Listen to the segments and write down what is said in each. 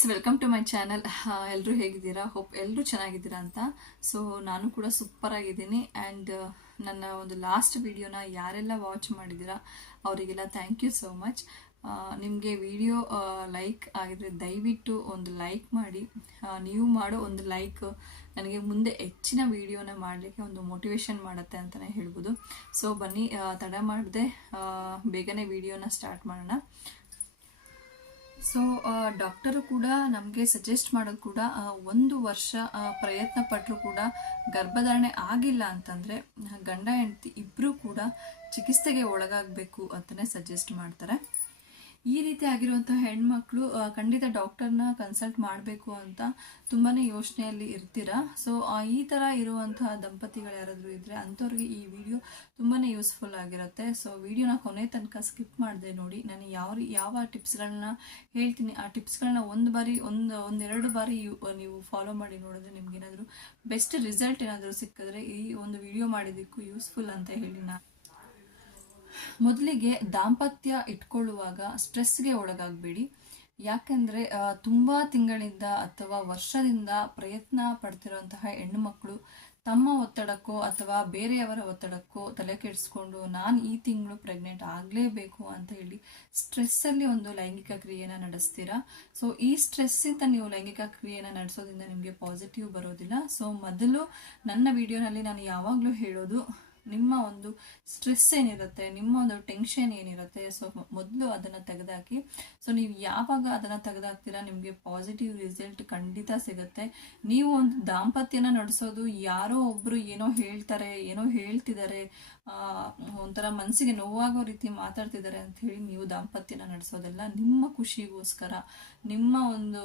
Friends, welcome to my channel. ಎಲ್ಲರೂ ಹೇಗಿದ್ದೀರಾ? Hope ಎಲ್ಲರೂ ಚೆನ್ನಾಗಿದ್ದೀರಾ ಅಂತ. ಸೊ ನಾನು ಕೂಡ ಸೂಪರ್ ಆಗಿದ್ದೀನಿ. ಆ್ಯಂಡ್ ನನ್ನ ಒಂದು ಲಾಸ್ಟ್ ವಿಡಿಯೋನ ಯಾರೆಲ್ಲ ವಾಚ್ ಮಾಡಿದ್ದೀರಾ, ಅವರಿಗೆಲ್ಲ ಥ್ಯಾಂಕ್ ಯು ಸೋ ಮಚ್ ನಿಮಗೆ ವಿಡಿಯೋ ಲೈಕ್ ಆಗಿದ್ರೆ ದಯವಿಟ್ಟು ಒಂದು ಲೈಕ್ ಮಾಡಿ. ನೀವು ಮಾಡೋ ಒಂದು ಲೈಕ್ ನನಗೆ ಮುಂದೆ ಹೆಚ್ಚಿನ ವಿಡಿಯೋನ ಮಾಡಲಿಕ್ಕೆ ಒಂದು ಮೋಟಿವೇಶನ್ ಮಾಡುತ್ತೆ ಅಂತಲೇ ಹೇಳ್ಬೋದು. ಸೊ ಬನ್ನಿ ತಡ ಮಾಡದೆ ಬೇಗನೆ ವಿಡಿಯೋನ ಸ್ಟಾರ್ಟ್ ಮಾಡೋಣ. ಸೊ ಡಾಕ್ಟರು ಕೂಡ ನಮಗೆ ಸಜೆಸ್ಟ್ ಮಾಡೋದು ಕೂಡ ಒಂದು ವರ್ಷ ಪ್ರಯತ್ನ ಪಟ್ಟರು ಕೂಡ ಗರ್ಭಧಾರಣೆ ಆಗಿಲ್ಲ ಅಂತಂದರೆ, ಗಂಡ, ಹೆಂಡತಿ ಇಬ್ಬರೂ ಕೂಡ ಚಿಕಿತ್ಸೆಗೆ ಒಳಗಾಗಬೇಕು ಅಂತಲೇ ಸಜೆಸ್ಟ್ ಮಾಡ್ತಾರೆ. ಈ ರೀತಿ ಆಗಿರುವಂತಹ ಹೆಣ್ಮಕ್ಳು ಖಂಡಿತ ಡಾಕ್ಟರ್ನ ಕನ್ಸಲ್ಟ್ ಮಾಡಬೇಕು ಅಂತ ತುಂಬಾ ಯೋಚನೆಯಲ್ಲಿ ಇರ್ತೀರಾ? ಸೊ ಈ ಥರ ಇರುವಂತಹ ದಂಪತಿಗಳು ಯಾರಾದರೂ ಇದ್ದರೆ ಅಂಥವ್ರಿಗೆ ಈ ವಿಡಿಯೋ ತುಂಬಾ ಯೂಸ್ಫುಲ್ ಆಗಿರುತ್ತೆ. ಸೊ ವಿಡಿಯೋನ ಕೊನೆ ತನಕ ಸ್ಕಿಪ್ ಮಾಡಿದೆ ನೋಡಿ. ನಾನು ಯಾವ ಯಾವ ಟಿಪ್ಸ್ಗಳನ್ನ ಹೇಳ್ತೀನಿ? ಆ ಟಿಪ್ಸ್ಗಳನ್ನ ಒಂದು ಬಾರಿ, ಒಂದು, ಒಂದೆರಡು ಬಾರಿ ನೀವು ಫಾಲೋ ಮಾಡಿ ನೋಡಿದ್ರೆ ನಿಮ್ಗೆ ಏನಾದರೂ ಬೆಸ್ಟ್ ರಿಸಲ್ಟ್ ಏನಾದರೂ ಸಿಕ್ಕಿದ್ರೆ ಈ ಒಂದು ವಿಡಿಯೋ ಮಾಡಿದ್ದಕ್ಕೂ ಯೂಸ್ಫುಲ್ ಅಂತ ಹೇಳಿ ನಾನು ಮೊದಲಿಗೆ ದಾಂಪತ್ಯ ಇಟ್ಕೊಳ್ಳುವಾಗ ಸ್ಟ್ರೆಸ್ಗೆ ಒಳಗಾಗಬೇಡಿ. ಯಾಕೆಂದರೆ ತುಂಬ ತಿಂಗಳಿಂದ ಅಥವಾ ವರ್ಷದಿಂದ ಪ್ರಯತ್ನ ಪಡ್ತಿರುವಂತಹ ಹೆಣ್ಣುಮಕ್ಕಳು ತಮ್ಮ ಒತ್ತಡಕ್ಕೋ ಅಥವಾ ಬೇರೆಯವರ ಒತ್ತಡಕ್ಕೋ ತಲೆ ಕೆಡಿಸ್ಕೊಂಡು ನಾನು ಈ ತಿಂಗಳು ಪ್ರೆಗ್ನೆಂಟ್ ಆಗಲೇಬೇಕು ಅಂತ ಹೇಳಿ ಸ್ಟ್ರೆಸ್ಸಲ್ಲಿ ಒಂದು ಲೈಂಗಿಕ ಕ್ರಿಯೆನ ನಡೆಸ್ತೀರಾ? ಸೊ, ಈ ಸ್ಟ್ರೆಸ್ಸಿಂದ ನೀವು ಲೈಂಗಿಕ ಕ್ರಿಯೆನ ನಡೆಸೋದ್ರಿಂದ ನಿಮಗೆ ಪಾಸಿಟಿವ್ ಬರೋದಿಲ್ಲ. ಸೊ, ಮೊದಲು ನನ್ನ ವಿಡಿಯೋನಲ್ಲಿ ನಾನು ಯಾವಾಗಲೂ ಹೇಳೋದು ನಿಮ್ಮ ಒಂದು ಸ್ಟ್ರೆಸ್ ಏನಿರುತ್ತೆ ನಿಮ್ಮ ಒಂದು ಟೆನ್ಷನ್ ಏನಿರುತ್ತೆ ಸೊ ಮೊದಲು ಅದನ್ನು ತೆಗೆದಾಕಿ ಸೊ ನೀವು ಯಾವಾಗ ಅದನ್ನು ತೆಗೆದಾಕ್ತೀರಾ, ನಿಮಗೆ ಪಾಸಿಟಿವ್ ರಿಸಲ್ಟ್ ಖಂಡಿತ ಸಿಗುತ್ತೆ. ನೀವು ಒಂದು ದಾಂಪತ್ಯನ ನಡೆಸೋದು, ಯಾರೋ ಒಬ್ಬರು ಏನೋ ಹೇಳ್ತಾರೆ, ಏನೋ ಹೇಳ್ತಿದ್ದಾರೆ ಒಂಥರ ಮನಸ್ಸಿಗೆ ನೋವಾಗೋ ರೀತಿ ಮಾತಾಡ್ತಿದ್ದಾರೆ ಅಂತ ಹೇಳಿ ನೀವು ದಾಂಪತ್ಯನ ನಡೆಸೋದೆಲ್ಲ ನಿಮ್ಮ ಖುಷಿಗೋಸ್ಕರ, ನಿಮ್ಮ ಒಂದು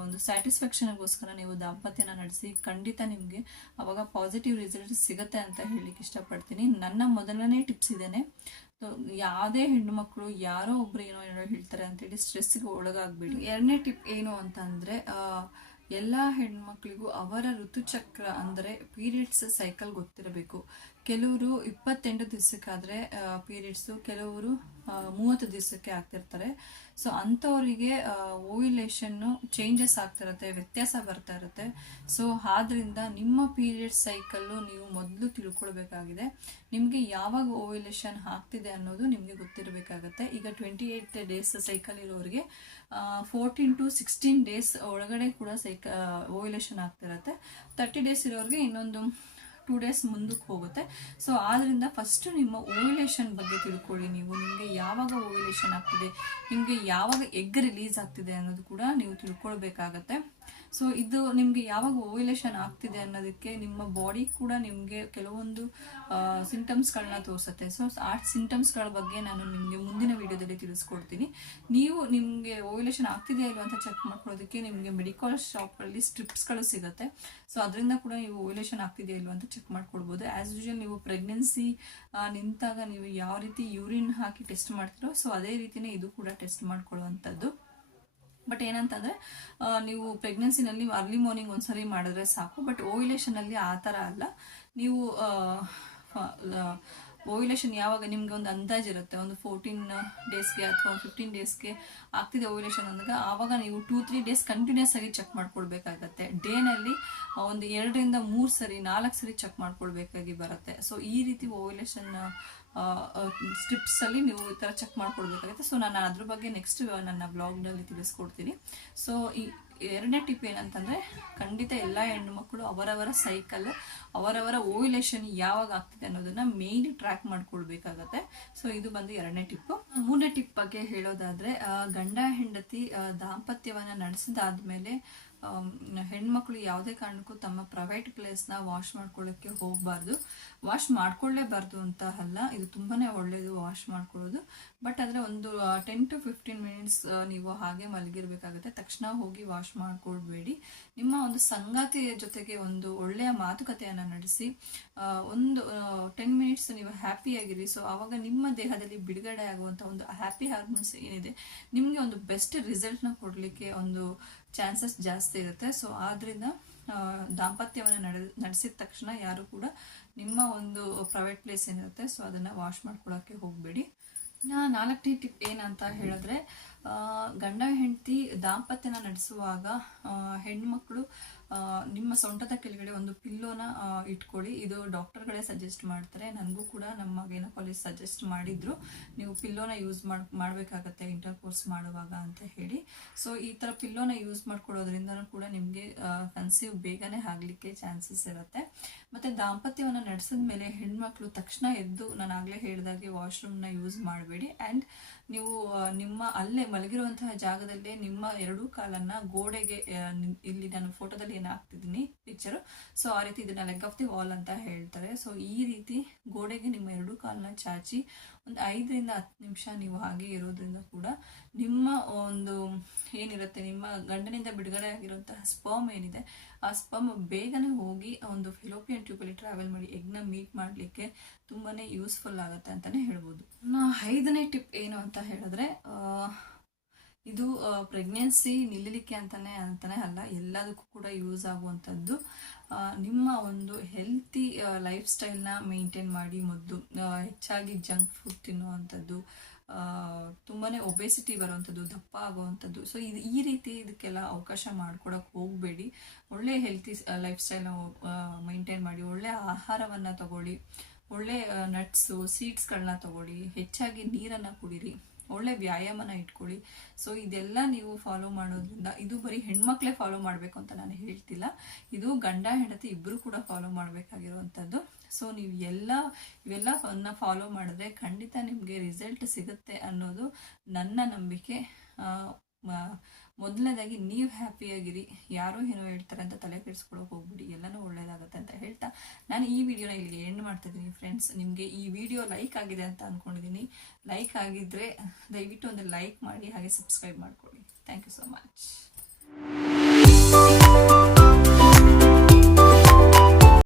ಒಂದು ಸ್ಯಾಟಿಸ್ಫ್ಯಾಕ್ಷನ್ಗೋಸ್ಕರ ನೀವು ದಾಂಪತ್ಯನ ನಡೆಸಿ ಖಂಡಿತ ನಿಮಗೆ ಅವಾಗ ಪಾಸಿಟಿವ್ ರಿಸಲ್ಟ್ ಸಿಗುತ್ತೆ ಅಂತ ಹೇಳಲಿಕ್ಕೆ ಇಷ್ಟಪಡ್ತೀನಿ. ನನ್ನ ಮೊದಲನೇ ಟಿಪ್ಸ್ ಇದೇನೆ. ಯಾವುದೇ ಹೆಣ್ಣು ಮಕ್ಕಳು ಯಾರೋ ಒಬ್ರು ಏನೋ ಏನೋ ಹೇಳ್ತಾರೆ ಅಂತೇಳಿ ಸ್ಟ್ರೆಸ್ಗೆ ಒಳಗಾಗ್ಬೇಡಿ. ಎರಡನೇ ಟಿಪ್ ಏನು ಅಂತಂದ್ರೆ ಎಲ್ಲ ಹೆಣ್ಮಕ್ಳಿಗೂ ಅವರ ಋತುಚಕ್ರ ಅಂದರೆ ಪೀರಿಯಡ್ಸ್ ಸೈಕಲ್ ಗೊತ್ತಿರಬೇಕು. ಕೆಲವರು ಇಪ್ಪತ್ತೆಂಟು ದಿವಸಕ್ಕಾದರೆ ಪೀರಿಯಡ್ಸು ಕೆಲವರು ಮೂವತ್ತು ದಿವಸಕ್ಕೆ ಆಗ್ತಿರ್ತಾರೆ. ಸೊ ಅಂಥವರಿಗೆ ಓವಿಲೇಷನ್ನು ಚೇಂಜಸ್ ಆಗ್ತಿರುತ್ತೆ, ವ್ಯತ್ಯಾಸ ಬರ್ತಾ ಇರುತ್ತೆ. ಸೊ ಆದ್ರಿಂದ ನಿಮ್ಮ ಪೀರಿಯಡ್ ಸೈಕಲ್ಲು ನೀವು ಮೊದಲು ತಿಳ್ಕೊಳ್ಬೇಕಾಗಿದೆ. ನಿಮಗೆ ಯಾವಾಗ ಓವಿಲೇಷನ್ ಆಗ್ತಿದೆ ಅನ್ನೋದು ನಿಮಗೆ ಗೊತ್ತಿರಬೇಕಾಗತ್ತೆ. ಈಗ ಟ್ವೆಂಟಿ ಏಯ್ಟ್ ಡೇಸ್ ಸೈಕಲ್ ಇರೋರಿಗೆ ಫೋರ್ಟೀನ್ ಟು ಸಿಕ್ಸ್ಟೀನ್ ಡೇಸ್ ಒಳಗಡೆ ಕೂಡ ಸೈಕ ಓವಿಲೇಷನ್ ಆಗ್ತಿರತ್ತೆ. ತರ್ಟಿ ಡೇಸ್ ಇರೋರಿಗೆ ಇನ್ನೊಂದು ಟೂ ಡೇಸ್ ಮುಂದಕ್ಕೆ ಹೋಗುತ್ತೆ. ಸೊ ಆದ್ರಿಂದ ಫಸ್ಟ್ ನಿಮ್ಮ ಓವಿಲೇಷನ್ ಬಗ್ಗೆ ತಿಳ್ಕೊಳ್ಳಿ ನೀವು. ನಿಮಗೆ ಯಾವಾಗ ಓವಿಲೇಷನ್ ಆಗ್ತಿದೆ? ನಿಮಗೆ ಯಾವಾಗ ಎಗ್ ರಿಲೀಸ್ ಆಗ್ತಿದೆ ಅನ್ನೋದು ಕೂಡ ನೀವು ತಿಳ್ಕೊಳ್ಬೇಕಾಗತ್ತೆ. ಸೊ ಇದು ನಿಮಗೆ ಯಾವಾಗ ಓವಿಲೇಷನ್ ಆಗ್ತಿದೆ ಅನ್ನೋದಕ್ಕೆ ನಿಮ್ಮ ಬಾಡಿ ಕೂಡ ನಿಮಗೆ ಕೆಲವೊಂದು ಸಿಂಟಮ್ಸ್ಗಳನ್ನ ತೋರಿಸುತ್ತೆ. ಸೊ ಆ ಸಿಂಟಮ್ಸ್ಗಳ ಬಗ್ಗೆ ನಾನು ನಿಮಗೆ ಮುಂದಿನ ವಿಡಿಯೋದಲ್ಲಿ ತಿಳಿಸ್ಕೊಡ್ತೀನಿ. ನೀವು ನಿಮಗೆ ಓವಿಲೇಷನ್ ಆಗ್ತಿದೆಯಾ ಇಲ್ವಾ ಅಂತ ಚೆಕ್ ಮಾಡ್ಕೊಳ್ಳೋದಕ್ಕೆ ನಿಮಗೆ ಮೆಡಿಕಲ್ ಶಾಪಲ್ಲಿ ಸ್ಟ್ರಿಪ್ಸ್ಗಳು ಸಿಗುತ್ತೆ. ಸೊ ಅದರಿಂದ ಕೂಡ ನೀವು ಓವಿಲೇಷನ್ ಆಗ್ತಿದೆಯಾ ಇಲ್ವಾ ಅಂತ ಚೆಕ್ ಮಾಡ್ಕೊಡ್ಬೋದು. ಆ್ಯಸ್ ಯೂಶಲ್ ನೀವು ಪ್ರೆಗ್ನೆನ್ಸಿ ನಿಂತಾಗ ನೀವು ಯಾವ ರೀತಿ ಯೂರಿನ್ ಹಾಕಿ ಟೆಸ್ಟ್ ಮಾಡ್ತೀರೋ ಸೊ ಅದೇ ರೀತಿಯೇ ಇದು ಕೂಡ ಟೆಸ್ಟ್ ಮಾಡ್ಕೊಳ್ಳುವಂಥದ್ದು. ಬಟ್ ಏನಂತಂದರೆ ನೀವು ಪ್ರೆಗ್ನೆನ್ಸಿನಲ್ಲಿ ಅರ್ಲಿ ಮಾರ್ನಿಂಗ್ ಒಂದ್ಸರಿ ಮಾಡಿದ್ರೆ ಸಾಕು. ಬಟ್ ಓವಿಲೇಷನಲ್ಲಿ ಆ ಥರ ಅಲ್ಲ. ನೀವು ಓವಿಲೇಷನ್ ಯಾವಾಗ ನಿಮ್ಗೆ ಒಂದು ಅಂದಾಜು ಇರುತ್ತೆ? ಒಂದು ಫೋರ್ಟೀನ್ ಡೇಸ್ಗೆ ಅಥವಾ ಫಿಫ್ಟೀನ್ ಡೇಸ್ಗೆ ಆಗ್ತಿದೆ ಓವಿಲೇಷನ್ ಅಂದಾಗ ಆವಾಗ ನೀವು ಟೂ ತ್ರೀ ಡೇಸ್ ಕಂಟಿನ್ಯೂಸ್ ಆಗಿ ಚೆಕ್ ಮಾಡ್ಕೊಳ್ಬೇಕಾಗತ್ತೆ ಡೇನಲ್ಲಿ ಒಂದು ಎರಡರಿಂದ ಮೂರು ಸರಿ, ನಾಲ್ಕು ಸರಿ ಚೆಕ್ ಮಾಡ್ಕೊಳ್ಬೇಕಾಗಿ ಬರುತ್ತೆ. ಸೊ ಈ ರೀತಿ ಓವಿಲೇಷನ್ ಸ್ಟ್ರಿಪ್ಸಲ್ಲಿ ನೀವು ಈ ಥರ ಚೆಕ್ ಮಾಡ್ಕೊಳ್ಬೇಕಾಗುತ್ತೆ ಸೊ ನಾನು ಅದ್ರ ಬಗ್ಗೆ ನೆಕ್ಸ್ಟ್ ನನ್ನ ಬ್ಲಾಗ್ನಲ್ಲಿ ತಿಳಿಸ್ಕೊಡ್ತೀನಿ. ಸೊ ಈ ಎರಡನೇ ಟಿಪ್ ಏನಂತಂದರೆ, ಖಂಡಿತ ಎಲ್ಲ ಹೆಣ್ಣುಮಕ್ಕಳು ಅವರವರ ಸೈಕಲ್ ಅವರವರ ಓವ್ಯುಲೇಷನ್ ಯಾವಾಗ ಆಗ್ತಿದೆ ಅನ್ನೋದನ್ನ ಮೇಯ್ನ್ ಟ್ರ್ಯಾಕ್ ಮಾಡ್ಕೊಳ್ಬೇಕಾಗತ್ತೆ ಸೊ ಇದು ಬಂದು ಎರಡನೇ ಟಿಪ್ಪು ಮೂರನೇ ಟಿಪ್ ಬಗ್ಗೆ ಹೇಳೋದಾದರೆ ಗಂಡ ಹೆಂಡತಿ ದಾಂಪತ್ಯವನ್ನ ನಡೆಸಿದಾದ್ಮೇಲೆ ಹೆಣ್ಮಕ್ಳು ಯಾವುದೇ ಕಾರಣಕ್ಕೂ ತಮ್ಮ ಪ್ರೈವೇಟ್ ಪ್ಲೇಸ್ನ ವಾಶ್ ಮಾಡ್ಕೊಳ್ಳೋಕ್ಕೆ ಹೋಗಬಾರ್ದು. ವಾಶ್ ಮಾಡ್ಕೊಳ್ಳೇಬಾರ್ದು ಅಂತ ಅಲ್ಲ, ಇದು ತುಂಬಾ ಒಳ್ಳೆಯದು ವಾಶ್ ಮಾಡ್ಕೊಳ್ಳೋದು. ಬಟ್ ಆದರೆ ಒಂದು ಟೆನ್ ಟು ಫಿಫ್ಟೀನ್ ಮಿನಿಟ್ಸ್ ನೀವು ಹಾಗೆ ಮಲಗಿರ್ಬೇಕಾಗುತ್ತೆ. ತಕ್ಷಣ ಹೋಗಿ ವಾಶ್ ಮಾಡ್ಕೊಳ್ಬೇಡಿ. ನಿಮ್ಮ ಒಂದು ಸಂಗಾತಿಯ ಜೊತೆಗೆ ಒಂದು ಒಳ್ಳೆಯ ಮಾತುಕತೆಯನ್ನು ನಡೆಸಿ ಒಂದು ಟೆನ್ ಮಿನಿಟ್ಸ್ ನೀವು ಹ್ಯಾಪಿಯಾಗಿರಿ ಸೊ ಆವಾಗ ನಿಮ್ಮ ದೇಹದಲ್ಲಿ ಬಿಡುಗಡೆ ಆಗುವಂಥ ಒಂದು ಹ್ಯಾಪಿ ಹಾರ್ಮೋನ್ಸ್ ಏನಿದೆ, ನಿಮಗೆ ಒಂದು ಬೆಸ್ಟ್ ರಿಸಲ್ಟ್ನ ಕೊಡಲಿಕ್ಕೆ ಒಂದು ಚಾನ್ಸಸ್ ಜಾಸ್ತಿ ಇರುತ್ತೆ. ಸೊ ಆದ್ರಿಂದ ದಾಂಪತ್ಯವನ್ನು ನಡೆ, ನಡೆಸಿದ ತಕ್ಷಣ ಯಾರು ಕೂಡ ನಿಮ್ಮ ಒಂದು ಪ್ರೈವೇಟ್ ಪ್ಲೇಸ್ ಏನಿರುತ್ತೆ ಸೊ ಅದನ್ನು ವಾಶ್ ಮಾಡ್ಕೊಳ್ಳೋಕ್ಕೆ ಹೋಗಬೇಡಿ. ನಾಲ್ಕನೇ ಟಿಪ್ ಏನಂತ ಹೇಳಿದ್ರೆ ಗಂಡ ಹೆಂಡತಿ ದಾಂಪತ್ಯನ ನಡೆಸುವಾಗ ಹೆಣ್ಮಕ್ಳು ನಿಮ್ಮ ಸೊಂಟದ ಕೆಳಗಡೆ ಒಂದು ಪಿಲ್ಲೋನ ಇಟ್ಕೊಳ್ಳಿ. ಇದು ಡಾಕ್ಟರ್ಗಳೇ ಸಜೆಸ್ಟ್ ಮಾಡ್ತಾರೆ. ನನಗೂ ಕೂಡ ನಮ್ಮ ಗೈನಕಾಲಜಿ ಸಜೆಸ್ಟ್ ಮಾಡಿದ್ರು. ನೀವು ಪಿಲ್ಲೋನ ಯೂಸ್ ಮಾಡಿ, ಮಾಡಬೇಕಾಗತ್ತೆ ಇಂಟರ್ ಕೋರ್ಸ್ ಮಾಡುವಾಗ ಅಂತ ಹೇಳಿ. ಸೊ ಈ ಥರ ಪಿಲ್ಲೋನ ಯೂಸ್ ಮಾಡ್ಕೊಳ್ಳೋದ್ರಿಂದ ಕೂಡ ನಿಮಗೆ ಕನ್ಸೀವ್ ಬೇಗನೆ ಆಗಲಿಕ್ಕೆ ಚಾನ್ಸಸ್ ಇರುತ್ತೆ. ಮತ್ತು ದಾಂಪತ್ಯವನ್ನು ನಡೆಸಿದ ಮೇಲೆ ಹೆಣ್ಮಕ್ಳು ತಕ್ಷಣ ಎದ್ದು ನಾನು ಆಗಲೇ ಹೇಳಿದಾಗೆ ವಾಶ್ರೂಮ್ನ ಯೂಸ್ ಮಾಡಬೇಡಿ. ಆ್ಯಂಡ್ ನೀವು ನಿಮ್ಮ ಅಲ್ಲೇ ಮಲಗಿರುವಂತಹ ಜಾಗದಲ್ಲೇ ನಿಮ್ಮ ಎರಡೂ ಕಾಲನ್ನ ಗೋಡೆಗೆ ಇಲ್ಲಿ ನಾನು ಫೋಟೋದಲ್ಲಿ ಏನು ಹಾಕ್ತಿದ್ದೀನಿ ಪಿಕ್ಚರು ಸೊ ಆ ರೀತಿ ಇದನ್ನ ಲೆಗ್ ಆಫ್ ದಿ ವಾಲ್ ಅಂತ ಹೇಳ್ತಾರೆ. ಸೊ ಈ ರೀತಿ ಗೋಡೆಗೆ ನಿಮ್ಮ ಎರಡೂ ಕಾಲನ್ನ ಚಾಚಿ ಒಂದು ಐದರಿಂದ ಹತ್ತು ನಿಮಿಷ ನೀವು ಹಾಗೆ ಇರೋದ್ರಿಂದ ಕೂಡ ನಿಮ್ಮ ಒಂದು ಏನಿರುತ್ತೆ, ನಿಮ್ಮ ಗಂಡನಿಂದ ಬಿಡುಗಡೆ ಆಗಿರುವಂತಹ ಸ್ಪರ್ಮ್ ಏನಿದೆ, ಆ ಸ್ಪರ್ಮ್ ಬೇಗನೆ ಹೋಗಿ ಒಂದು ಫಿಲೋಪಿಯನ್ ಟ್ಯೂಬಲ್ಲಿ ಟ್ರಾವೆಲ್ ಮಾಡಿ ಎಗ್ನ ಮೀಟ್ ಮಾಡಲಿಕ್ಕೆ ತುಂಬಾನೇ ಯೂಸ್ಫುಲ್ ಆಗುತ್ತೆ ಅಂತಾನೆ ಹೇಳ್ಬೋದು. ಐದನೇ ಟಿಪ್ ಏನು ಅಂತ ಹೇಳಿದ್ರೆ ಇದು ಪ್ರೆಗ್ನೆನ್ಸಿ ನಿಲ್ಲಲಿಕ್ಕೆ ಅಂತಾನೆ ಅಂತಾನೆ ಅಲ್ಲ, ಎಲ್ಲದಕ್ಕೂ ಕೂಡ ಯೂಸ್ ಆಗುವಂಥದ್ದು. ನಿಮ್ಮ ಒಂದು ಹೆಲ್ತಿ ಲೈಫ್ ಸ್ಟೈಲ್ನ ಮೇಂಟೈನ್ ಮಾಡಿ ಮೊದಲು ಹೆಚ್ಚಾಗಿ ಜಂಕ್ ಫುಡ್ ತಿನ್ನುವಂಥದ್ದು ತುಂಬಾ ಒಬೆಸಿಟಿ ಬರುವಂಥದ್ದು, ದಪ್ಪ ಆಗುವಂಥದ್ದು. ಸೊ ಇದು ಈ ರೀತಿ ಇದಕ್ಕೆಲ್ಲ ಅವಕಾಶ ಮಾಡ್ಕೊಡಕ್ಕೆ ಹೋಗಬೇಡಿ. ಒಳ್ಳೆ ಹೆಲ್ತಿ ಲೈಫ್ ಸ್ಟೈಲ್ನ ಮೈಂಟೈನ್ ಮಾಡಿ, ಒಳ್ಳೆ ಆಹಾರವನ್ನು ತಗೊಳ್ಳಿ. ಒಳ್ಳೆ ನಟ್ಸು ಸೀಡ್ಸ್ಗಳನ್ನ ತಗೊಳ್ಳಿ, ಹೆಚ್ಚಾಗಿ ನೀರನ್ನು ಕುಡೀರಿ, ಒಳ್ಳೆ ವ್ಯಾಯಾಮನ ಇಟ್ಕೊಳ್ಳಿ. ಸೊ ಇದೆಲ್ಲ ನೀವು ಫಾಲೋ ಮಾಡೋದ್ರಿಂದ, ಇದು ಬರೀ ಹೆಣ್ಮಕ್ಳೇ ಫಾಲೋ ಮಾಡಬೇಕು ಅಂತ ನಾನು ಹೇಳ್ತಿಲ್ಲ. ಇದು ಗಂಡ, ಹೆಂಡತಿ ಇಬ್ಬರು ಕೂಡ ಫಾಲೋ ಮಾಡಬೇಕಾಗಿರುವಂಥದ್ದು. ಸೊ ನೀವು ಎಲ್ಲ ಇವೆಲ್ಲ ಫಾಲೋ ಮಾಡಿದ್ರೆ ಖಂಡಿತ ನಿಮಗೆ ರಿಸಲ್ಟ್ ಸಿಗುತ್ತೆ ಅನ್ನೋದು ನನ್ನ ನಂಬಿಕೆ. ಮೊದಲನೇದಾಗಿ ನೀವು ಹ್ಯಾಪಿಯಾಗಿರಿ ಯಾರೋ ಏನೋ ಹೇಳ್ತಾರೆ ಅಂತ ತಲೆ ಕೆಡಿಸ್ಕೊಳಕ್ಕೆ ಹೋಗ್ಬಿಡಿ, ಎಲ್ಲನೂ ಒಳ್ಳೇದಾಗುತ್ತೆ ಅಂತ ಹೇಳ್ತಾ ನಾನು ಈ ವಿಡಿಯೋನ ಇಲ್ಲಿಗೆ ಎಂಡ್ ಮಾಡ್ತಿದ್ದೀನಿ ಫ್ರೆಂಡ್ಸ್ ನಿಮಗೆ ಈ ವಿಡಿಯೋ ಲೈಕ್ ಆಗಿದೆ ಅಂತ ಅಂದ್ಕೊಂಡಿದ್ದೀನಿ ಲೈಕ್ ಆಗಿದ್ರೆ ದಯವಿಟ್ಟು ಒಂದು ಲೈಕ್ ಮಾಡಿ, ಹಾಗೆ ಸಬ್ಸ್ಕ್ರೈಬ್ ಮಾಡ್ಕೊಳ್ಳಿ. Thank you so much